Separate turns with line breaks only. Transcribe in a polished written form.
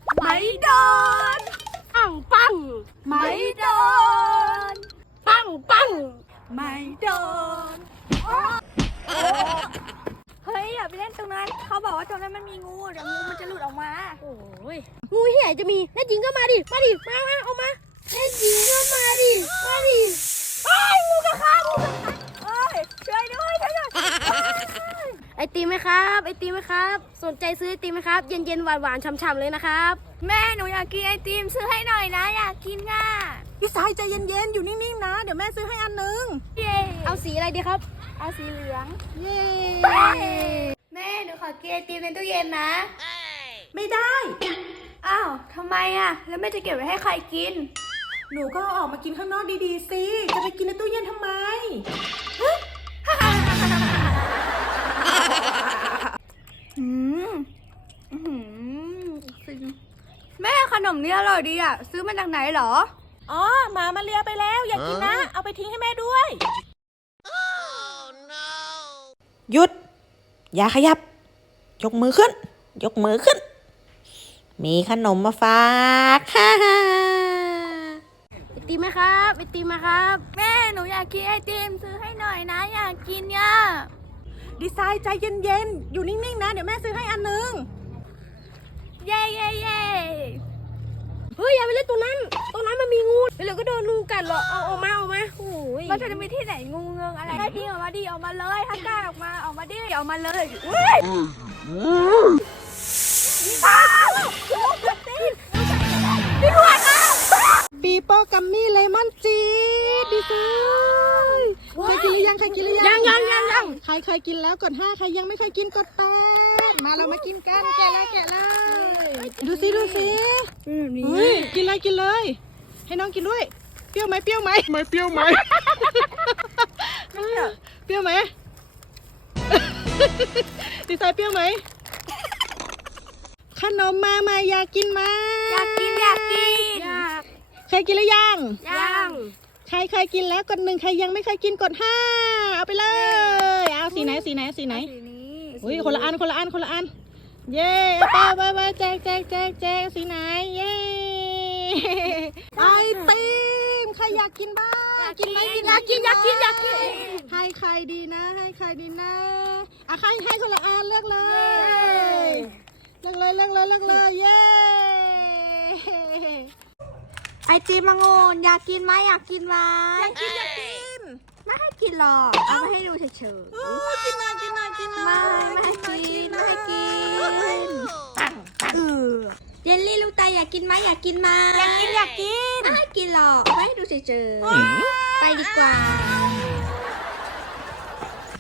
ไม่โดน
ปัง
ไม่โดน
ปัง
ไม่โดนเฮ้ยอย่าไปเล่นตรงนั้นเขาบอกว่าตรงนั้นมันมีงูเดี๋ยวงูมันจะหลุดออกมา
โอ้ยงูที่ไหนจะมีแน่จริงก็มาดิมาเอามาแน่จริงก็มาดิ
งูกระข้าช่วยด้วย
ไอติมไหมครับสนใจซื้อไอติมไหมครับเย็นๆหวานๆฉ่ำๆเลยนะครับ
แม่หนูอยากกินไอติมซื้อให้หน่อยนะอยากกินง่ะ
พี่สายใจเย็นๆอยู่นิ่งๆนะเดี๋ยวแม่ซื้อให้อันนึง
เย้
เอาสีอะไรดีครับ
เอาสีเหลือง
เย้
แม่หนูขอกินไอติมในตู้เย็นนะ
ไม่ได้
อ้าวทำไมอ่ะแล้วแม่จะเก็บไว้ให้ใครกิน
หนูก็ออกมากินข้างนอกดีๆสิจะไปกินในตู้เย็นทำไม
แม่ขนมนี้อร่อยดีอ่ะซื้อมาจากไหนเหรอ
อ๋อหมาเลียไปแล้วอยากกินนะเอาไปทิ้งให้แม่ด้วยหยุดอย่าขยับยกมือขึ้นมีขนมมาฝากฮ่า
ไอติมไหมครับ
แม่หนูอยากกินไอติมซื้อให้หน่อยนะอยากกินเนี่ย
ดีไซน์ใจเย็นๆอยู่นิ่งๆนะเดี๋ยวแม่ซื้อให้อันนึง
เย้
เฮ้ยอย่าไปเล่นตรงนั้นมันมีงูเดี๋ยวก็โดนงูกัดหรอกเอามาโอ้ย
มันจะมีที่ไหนงูเงืองอะไรได้จริงออกมาดิออกมาเลยถ้ากล้าออกมาดิออกมาเลยพี่ขวัญนะ
ปีโป้กัมมี่เลมอนจีดีไซน์เคยกินหรือยัง
ยัง
ใครเคยกินแล้วกด5ใครยังไม่เคยกินกด8มาเรามากินกันแกะเลยดูสิกินเลยให้น้องกินด้วยเปรี้ยวไหมเปรี้ยวไหมดีไซน์เปรี้ยวไหมขนมมาใหม่อยากกินไหม
อยากกิน
เคยกินหรือยังใครเคยกินแล้วกด1ใครยังไม่เคยกินกด5เอาไปเลยเอาสีไหนอุ้ยคนละอันเย้ไปแจกสีไหนเย้ไอติมใครอยากกินบ้างกินไหม
อยากกิน
ให้ใครดีนะอ่ะใครให้คนละอันเลือกเลยเย้
ไอติมมังนอยากกินไหม
อยากกิน
ไม่ให้กินหรอกเอามาให้ดูเฉย
กินหน่อย
ไม่ให้กินเยลลี่ลูกตาอยากกินไหมอยากกิน
ไม่ให้กิน
ไม่ให้กินหรอกไม่ให้ดูเฉยๆไปดีกว่า